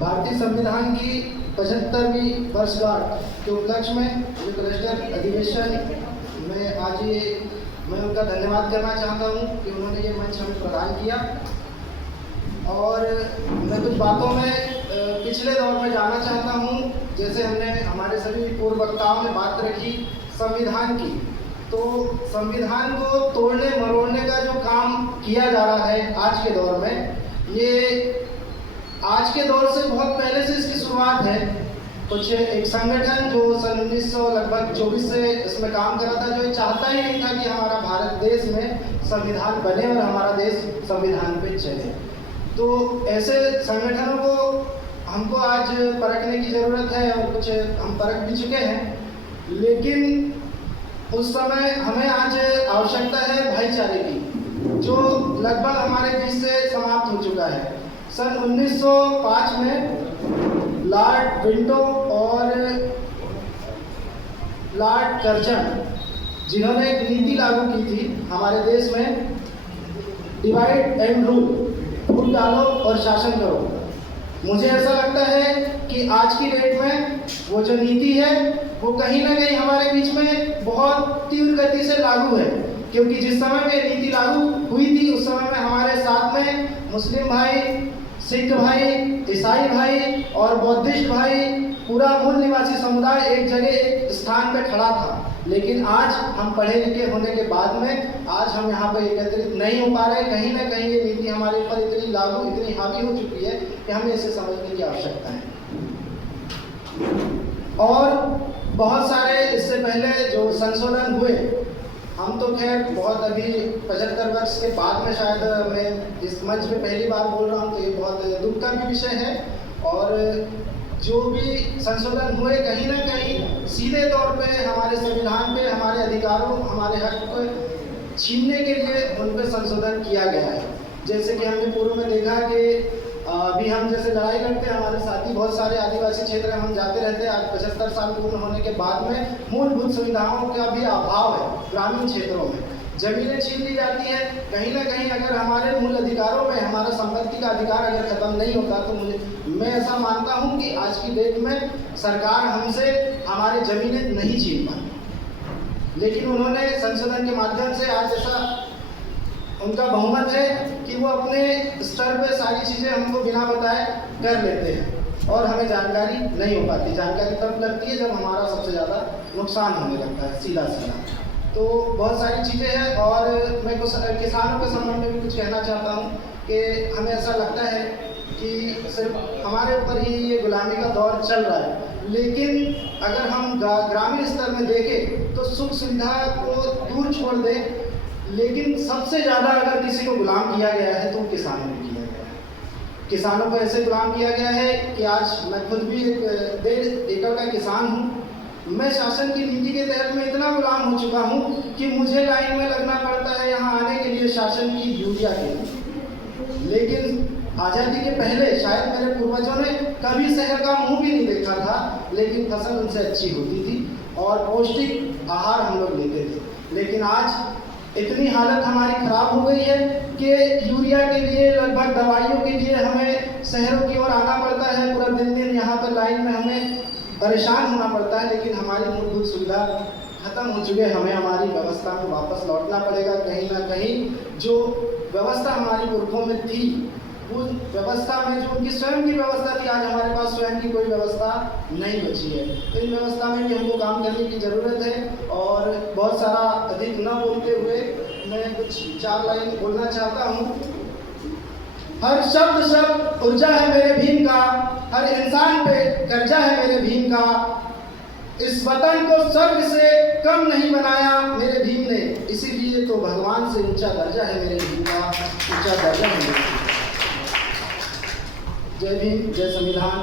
भारतीय संविधान की 75वीं वर्षगांठ के उपलक्ष्य में कलेक्टर अधिवेशन में आज ये मैं उनका धन्यवाद करना चाहता हूँ कि उन्होंने ये मंच हमें प्रदान किया। और मैं कुछ बातों में पिछले दौर में जाना चाहता हूँ। जैसे हमने हमारे सभी पूर्व वक्ताओं ने बात रखी संविधान की, तो संविधान को तोड़ने मरोड़ने का जो काम किया जा रहा है आज के दौर में, ये आज के दौर से बहुत पहले से इसकी शुरुआत है। कुछ एक संगठन जो सन 1924 से इसमें काम कर रहा था, जो ये चाहता ही नहीं था कि हमारा भारत देश में संविधान बने और हमारा देश संविधान पे चले। तो ऐसे संगठनों को हमको आज परखने की ज़रूरत है और कुछ हम परख भी चुके हैं, लेकिन उस समय हमें आज आवश्यकता है भाईचारे की, जो लगभग हमारे बीच से समाप्त हो चुका है। सन 1905 में लॉर्ड विंटो और लॉर्ड कर्जन, जिन्होंने एक नीति लागू की थी हमारे देश में, डिवाइड एंड रूल, फूट डालो और शासन करो। मुझे ऐसा लगता है कि आज की डेट में वो जो नीति है वो कहीं ना कहीं हमारे बीच में बहुत तीव्र गति से लागू है, क्योंकि जिस समय में नीति लागू हुई थी उस समय में हमारे साथ में मुस्लिम भाई, सिख भाई, ईसाई भाई और बौद्धिस्ट भाई, पूरा मूल निवासी समुदाय एक जगह एक स्थान पे खड़ा था। लेकिन आज हम पढ़े लिखे होने के बाद में आज हम यहाँ पे एकत्रित नहीं हो पा रहे। कहीं ना कहीं ये नीति हमारे ऊपर इतनी लागू, इतनी हावी हो चुकी है कि हमें इसे समझने की आवश्यकता है। और बहुत सारे इससे पहले जो संशोधन हुए, हम तो खैर बहुत अभी 75 वर्ष के बाद में शायद मैं इस मंच पे पहली बार बोल रहा हूँ, तो ये बहुत दुख का भी विषय है। और जो भी संशोधन हुए कहीं ना कहीं सीधे तौर पे हमारे संविधान पे, हमारे अधिकारों, हमारे हक को छीनने के लिए उन पर संशोधन किया गया है। जैसे कि हमने पूर्व में देखा कि अभी हम जैसे लड़ाई करते हैं, हमारे साथी बहुत सारे आदिवासी क्षेत्र में हम जाते रहते हैं। आज 75 साल पूर्ण होने के बाद में मूलभूत सुविधाओं का भी अभाव है। ग्रामीण क्षेत्रों में जमीनें छीन ली जाती हैं। कहीं ना कहीं अगर हमारे मूल अधिकारों में हमारा संपत्ति का अधिकार अगर खत्म नहीं होता, तो मैं ऐसा मानता हूं कि आज की डेट में सरकार हमसे हमारे जमीनें नहीं छीन पाती। लेकिन उन्होंने संशोधन के माध्यम से आज ऐसा उनका बहुमत है कि वो अपने स्तर पे सारी चीज़ें हमको बिना बताए कर लेते हैं और हमें जानकारी नहीं हो पाती। जानकारी तब लगती है जब हमारा सबसे ज़्यादा नुकसान होने लगता है, सीधा सीधा। तो बहुत सारी चीज़ें हैं। और मैं कुछ किसानों के संबंध में भी कुछ कहना चाहता हूँ कि हमें ऐसा लगता है कि सिर्फ हमारे ऊपर ही ये गुलामी का दौर चल रहा है, लेकिन अगर हम ग्रामीण स्तर में देखें तो सुख सुविधा को दूर छोड़ दें, लेकिन सबसे ज़्यादा अगर किसी को गुलाम किया गया है तो किसानों को किया गया है। किसानों को ऐसे गुलाम किया गया है कि आज मैं खुद भी एक 1.5 एकड़ का किसान हूँ। मैं शासन की नीति के तहत में इतना गुलाम हो चुका हूँ कि मुझे लाइन में लगना पड़ता है यहाँ आने के लिए शासन की यूरिया के लिए। लेकिन आज़ादी के पहले शायद मेरे पूर्वजों ने कभी शहर का मुँह भी नहीं देखा था, लेकिन फसल उनसे अच्छी होती थी और पौष्टिक आहार हम लोग लेते थे। लेकिन आज इतनी हालत हमारी ख़राब हो गई है कि यूरिया के लिए, लगभग दवाइयों के लिए हमें शहरों की ओर आना पड़ता है। पूरा दिन यहाँ पर लाइन में हमें परेशान होना पड़ता है, लेकिन हमारी मूलभूत सुविधा खत्म हो चुकी है। हमें हमारी व्यवस्था को वापस लौटना पड़ेगा। कहीं ना कहीं जो व्यवस्था हमारी पुरखों में थी, उस व्यवस्था में जो उनकी स्वयं की व्यवस्था थी, आज हमारे पास स्वयं की कोई व्यवस्था नहीं बची है। तो इन व्यवस्था में भी हमको काम करने की ज़रूरत है। और बहुत सारा अधिक न बोलते हुए मैं कुछ 4 लाइन बोलना चाहता हूँ। हर शब्द ऊर्जा है मेरे भीम का, हर इंसान पे कर्जा है मेरे भीम का। इस वतन को स्वर्ग से कम नहीं बनाया मेरे भीम ने, इसीलिए तो भगवान से ऊंचा दर्जा है मेरे भीम का, ऊंचा दर्जा है मेरे भीम का। जय भीम, जय संविधान।